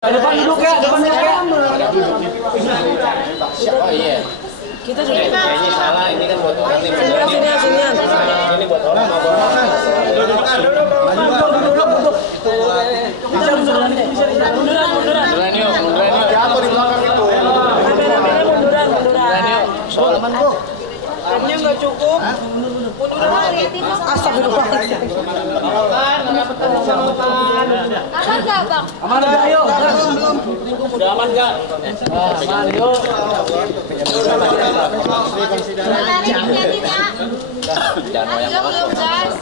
Depan duduk ya, depan duduk ya. Oh iya. Kita juga. Kayaknya salah, ini kan buat orang nih. Sinian. Ini buat orang mau orang. Duduk. Munduran. Munduran yuk. Jatuh di belakang itu. Kameramennya munduran. Soal aman bro. Remnya nggak cukup. Munduran. Astagfirullahaladzim. Aman nggak, Bang? Aman enggak, ayo. Udah aman nggak? Aman, yuk. Tariknya tidak. Jangan yang Belum, guys.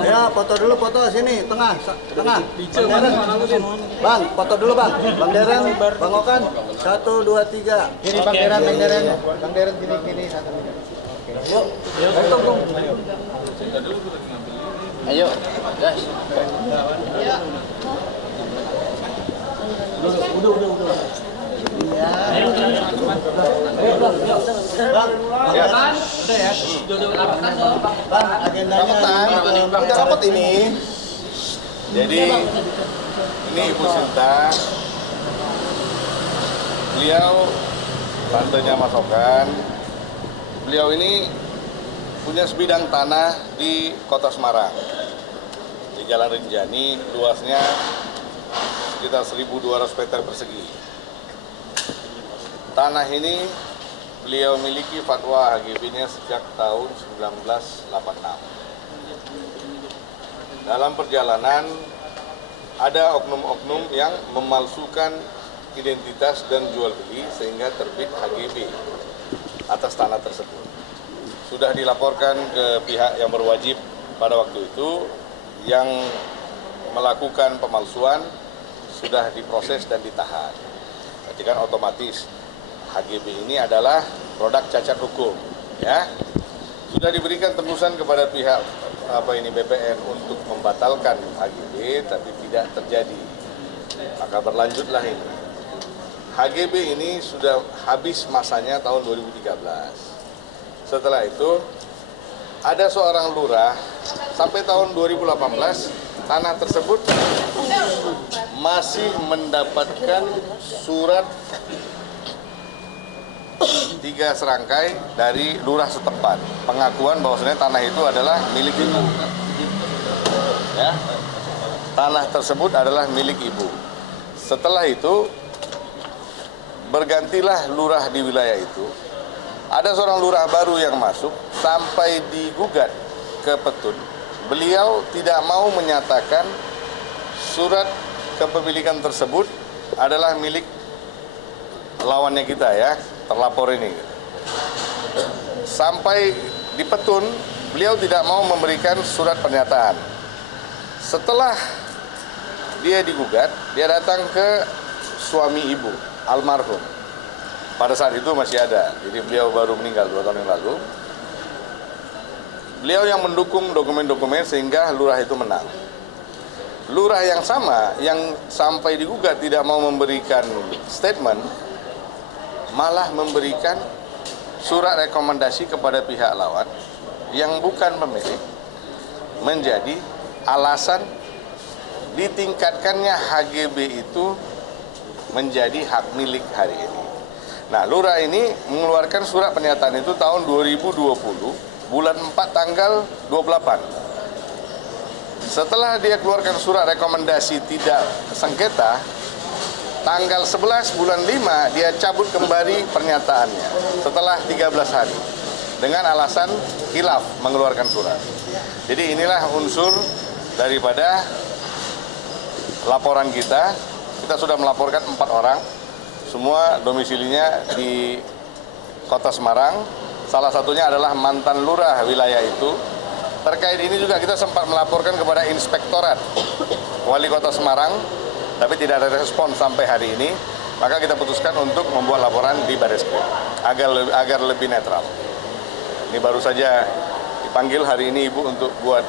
Ya, foto dulu, foto sini, tengah. Bang, foto dulu bang. Bang Deren, Bang Okan. 1, 2, 3. Gini Bang Deren. Bang Deren gini satu. Yuk, foto bang. Ayo, guys. Bang, agendanya Kita rapat ini. Jadi ini Ibu Sinta. Beliau tantenya Mas Okan. Beliau ini punya sebidang tanah di Kota Semarang. Di Jalan Rinjani, luasnya sekitar 1.200 meter persegi. Tanah ini beliau miliki fatwa HGB-nya sejak tahun 1986. Dalam perjalanan ada oknum-oknum yang memalsukan identitas dan jual beli sehingga terbit HGB atas tanah tersebut. Sudah dilaporkan ke pihak yang berwajib pada waktu itu, yang melakukan pemalsuan sudah diproses dan ditahan. Jadi kan otomatis HGB ini adalah produk cacat hukum, ya. Sudah diberikan tembusan kepada pihak BPN untuk membatalkan HGB, tapi tidak terjadi. Maka berlanjutlah ini. HGB ini sudah habis masanya tahun 2013. Setelah itu ada seorang lurah sampai tahun 2018 tanah tersebut masih mendapatkan surat 3 serangkai dari lurah setempat, pengakuan bahwasanya tanah itu adalah milik ibu. Ya, tanah tersebut adalah milik ibu. Setelah itu bergantilah lurah di wilayah itu. Ada seorang lurah baru yang masuk sampai digugat ke Petun. Beliau tidak mau menyatakan surat kepemilikan tersebut adalah milik lawannya kita, ya, terlapor ini. Sampai di Petun, beliau tidak mau memberikan surat pernyataan. Setelah dia digugat, dia datang ke suami ibu, almarhum. Pada saat itu masih ada, jadi beliau baru meninggal 2 tahun yang lalu. Beliau yang mendukung dokumen-dokumen sehingga lurah itu menang. Lurah yang sama, yang sampai digugat tidak mau memberikan statement, malah memberikan surat rekomendasi kepada pihak lawan yang bukan pemilik, menjadi alasan ditingkatkannya HGB itu menjadi hak milik hari ini. Nah, lurah ini mengeluarkan surat pernyataan itu tahun 2020, bulan 4 tanggal 28. Setelah dia keluarkan surat rekomendasi tidak sengketa, tanggal 11 bulan 5 dia cabut kembali pernyataannya setelah 13 hari dengan alasan khilaf mengeluarkan surat. Jadi inilah unsur daripada laporan kita. Kita sudah melaporkan 4 orang, semua domisilinya di Kota Semarang. Salah satunya adalah mantan lurah wilayah itu. Terkait ini juga kita sempat melaporkan kepada Inspektorat Wali Kota Semarang, tapi tidak ada respon sampai hari ini. Maka kita putuskan untuk membuat laporan di Bareskrim agar lebih netral. Ini baru saja dipanggil hari ini ibu untuk buat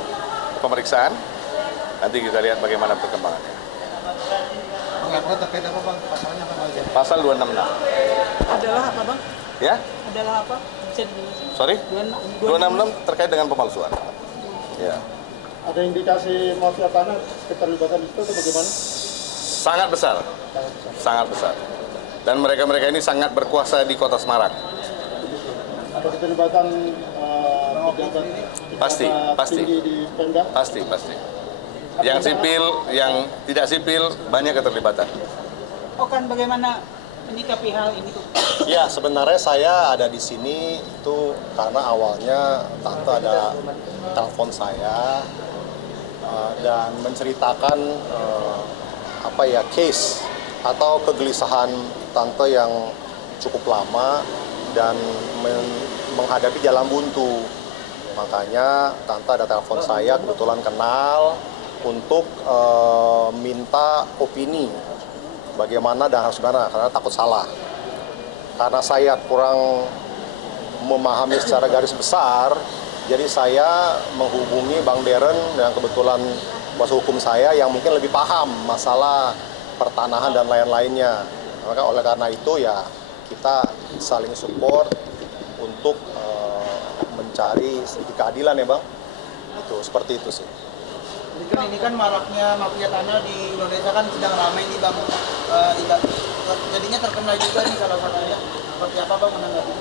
pemeriksaan. Nanti kita lihat bagaimana perkembangannya. Laporan terkait apa Bang? Pasalnya apa Bang? Pasal 266. Adalah apa, Bang? Ya? Adalah apa? bisa dijelasin? Sorry? 266 terkait dengan pemalsuan. Ya. Ada indikasi mafia tanah keterlibatan itu atau bagaimana? Sangat besar. Sangat besar. Dan mereka-mereka ini sangat berkuasa di Kota Semarang. Ada keterlibatan pejabat Pasti. tinggi di Pemda? Pasti. Yang sipil, yang tidak sipil, banyak keterlibatan. Okan bagaimana menyikapi hal ini tuh? Ya, sebenarnya saya ada di sini itu karena awalnya tante ada telepon saya dan menceritakan case atau kegelisahan tante yang cukup lama dan menghadapi jalan buntu. Makanya tante ada telepon saya, kebetulan kenal, untuk minta opini bagaimana dan harus gimana, karena takut salah. Karena saya kurang memahami secara garis besar, jadi saya menghubungi Bang Deren yang kebetulan kuasa hukum saya yang mungkin lebih paham masalah pertanahan dan lain-lainnya. Maka oleh karena itu ya kita saling support untuk mencari sedikit keadilan ya Bang. Itu seperti itu sih. Ini kan maraknya mafia tanah di Indonesia kan sedang ramai nih Bang. Jadinya terkenal juga nih salah satunya. Seperti apa Bang menanggapi?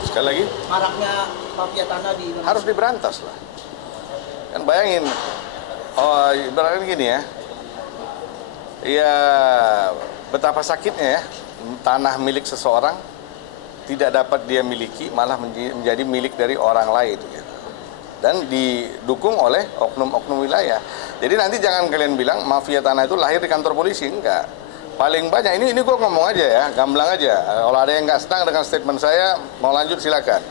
Sekali lagi, Maraknya mafia tanah di Indonesia. harus diberantas lah. Kan bayangin, ibaratnya gini ya. Ya, betapa sakitnya ya, tanah milik seseorang tidak dapat dia miliki, malah menjadi milik dari orang lain. Gitu. Dan didukung oleh oknum-oknum wilayah. Jadi nanti jangan kalian bilang mafia tanah itu lahir di kantor polisi, enggak. Paling banyak, ini gue ngomong aja ya, gamblang aja. Kalau ada yang nggak senang dengan statement saya, mau lanjut silakan.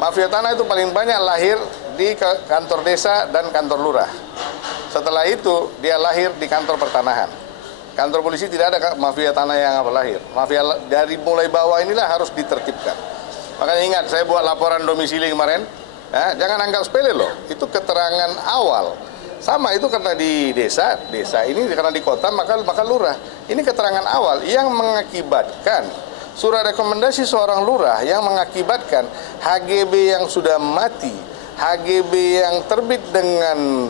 Mafia tanah itu paling banyak lahir di kantor desa dan kantor lurah. Setelah itu dia lahir di kantor pertanahan. Kantor polisi tidak ada mafia tanah yang lahir. Mafia dari mulai bawah inilah harus ditertibkan. Makanya ingat, saya buat laporan domisili kemarin. Jangan anggap sepele loh, itu keterangan awal. Sama itu karena di desa ini karena di kota maka lurah. Ini keterangan awal yang mengakibatkan surat rekomendasi seorang lurah yang mengakibatkan HGB yang sudah mati, HGB yang terbit dengan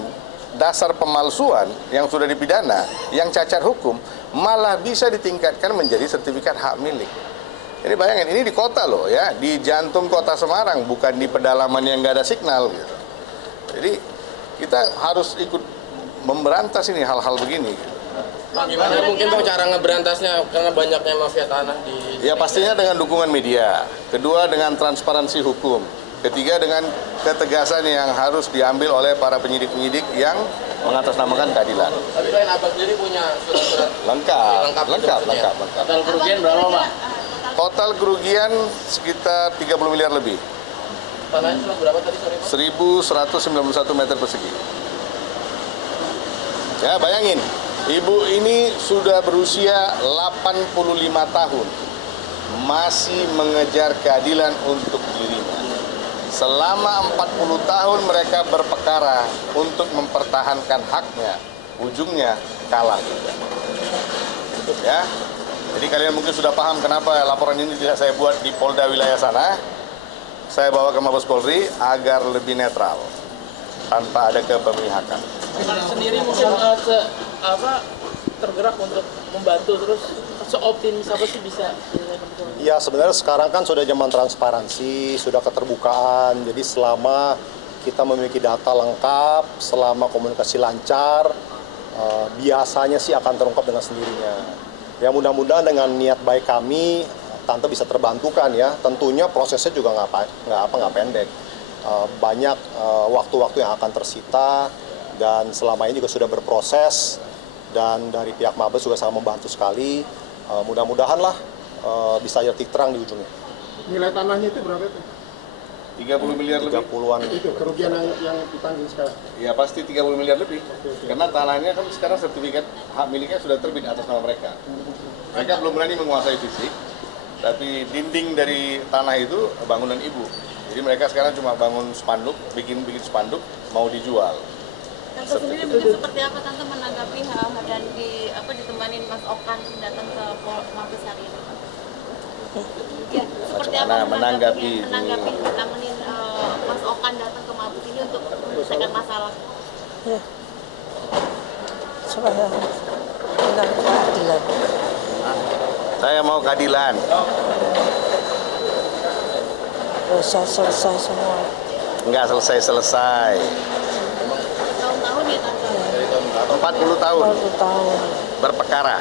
dasar pemalsuan yang sudah dipidana, yang cacat hukum, malah bisa ditingkatkan menjadi sertifikat hak milik. Ini bayangin, ini di kota loh ya, di jantung kota Semarang, bukan di pedalaman yang nggak ada signal gitu. Jadi kita harus ikut memberantas ini hal-hal begini. Gimana mungkin Bang cara ngeberantasnya karena banyaknya mafia tanah di... Ya pastinya dengan dukungan media, kedua dengan transparansi hukum, ketiga dengan ketegasan yang harus diambil oleh para penyidik-penyidik yang mengatasnamakan keadilan. Tapi kan Abang sendiri punya surat-surat Lengkap. Total kerugian berapa Pak? Total kerugian sekitar 30 miliar lebih. Tanahnya berapa tadi sorry Pak? 1.191 meter persegi. Ya bayangin, ibu ini sudah berusia 85 tahun, masih mengejar keadilan untuk dirinya. Selama 40 tahun mereka berperkara untuk mempertahankan haknya, ujungnya kalah juga. Ya, jadi kalian mungkin sudah paham kenapa laporan ini tidak saya buat di Polda wilayah sana. Saya bawa ke Mabes Polri agar lebih netral, tanpa ada kepemihakan. Sendiri mungkin tergerak untuk membantu terus seoptimis apa sih bisa? Ya sebenarnya sekarang kan sudah zaman transparansi, sudah keterbukaan. Jadi selama kita memiliki data lengkap, selama komunikasi lancar, biasanya sih akan terungkap dengan sendirinya. Ya mudah-mudahan dengan niat baik kami, Tante bisa terbantukan ya. Tentunya prosesnya juga nggak pendek. Banyak waktu-waktu yang akan tersita dan selama ini juga sudah berproses dan dari pihak Mabes juga sangat membantu sekali. Mudah-mudahan lah bisa jadi titik terang di ujungnya. Nilai tanahnya itu berapa itu? 30 miliar lebih. 30-an. Itu kerugian yang ditanggung sekarang. Ya pasti 30 miliar lebih. Karena tanahnya kan sekarang sertifikat hak miliknya sudah terbit atas nama mereka. Mereka belum berani menguasai fisik, tapi dinding dari tanah itu bangunan ibu. Jadi mereka sekarang cuma bangun spanduk, bikin spanduk, mau dijual. Tante sendiri mungkin seperti apa Tante menanggapi hal dan ditemanin Mas Okan datang ke Mabes hari ini? Ya, seperti apa menanggapi ditemenin Mas Okan datang ke Mabes ini untuk menyelesaikan masalah? Supaya tidak keadilan. Saya mau keadilan. Bisa selesai semua. Nggak selesai-selesai. Tahun-tahun ya Tante? 40 tahun 40 tahun. berperkara.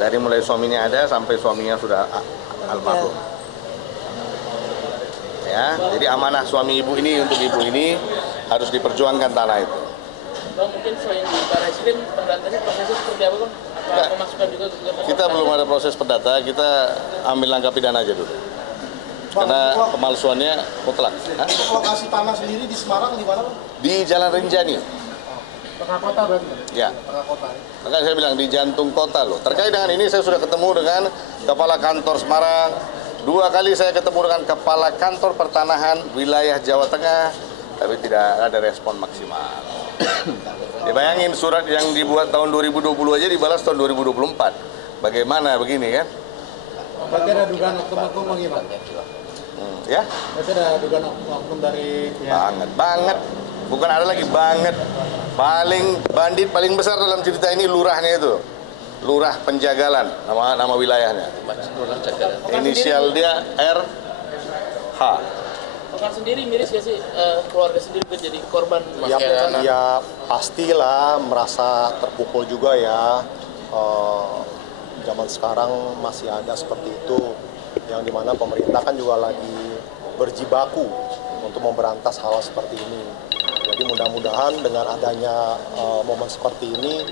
Dari mulai suaminya ada sampai suaminya sudah almarhum. Ya, jadi amanah suami ibu ini untuk ibu ini harus diperjuangkan tanah itu. Bang, mungkin selain di Barreskrim, pendatangannya prosesnya seperti apa, Bang? Apa pemasukan juga Kita belum ada proses perdata, kita ambil langkah pidana aja dulu. Karena pemalsuannya mutlak. Hah? Lokasi tanah sendiri di Semarang di mana, Bang? Di Jalan Rinjani. Tengah kota berarti, Bang? Ya. Tengah kota. Makanya saya bilang di jantung kota loh. Terkait dengan ini saya sudah ketemu dengan Kepala Kantor Semarang. 2 kali saya ketemu dengan Kepala Kantor Pertanahan wilayah Jawa Tengah, tapi tidak ada respon maksimal. Bayangin surat yang dibuat tahun 2020 aja dibalas tahun 2024. Bagaimana begini kan? Berarti ada dugaan oknum bagaimana? Ya? Berarti ada dugaan oknum dari Banget. Bukan ada lagi banget. Bandit paling besar dalam cerita ini lurahnya itu. Lurah Penjagalan, nama wilayahnya. Inisial dia RH. Okan sendiri miris gak sih keluarga sendiri jadi korban Ya, mafia tanah? ya pastilah merasa terpukul juga ya. Zaman sekarang masih ada seperti itu, yang dimana pemerintah kan juga lagi berjibaku untuk memberantas hal seperti ini. Jadi mudah-mudahan dengan adanya momen seperti ini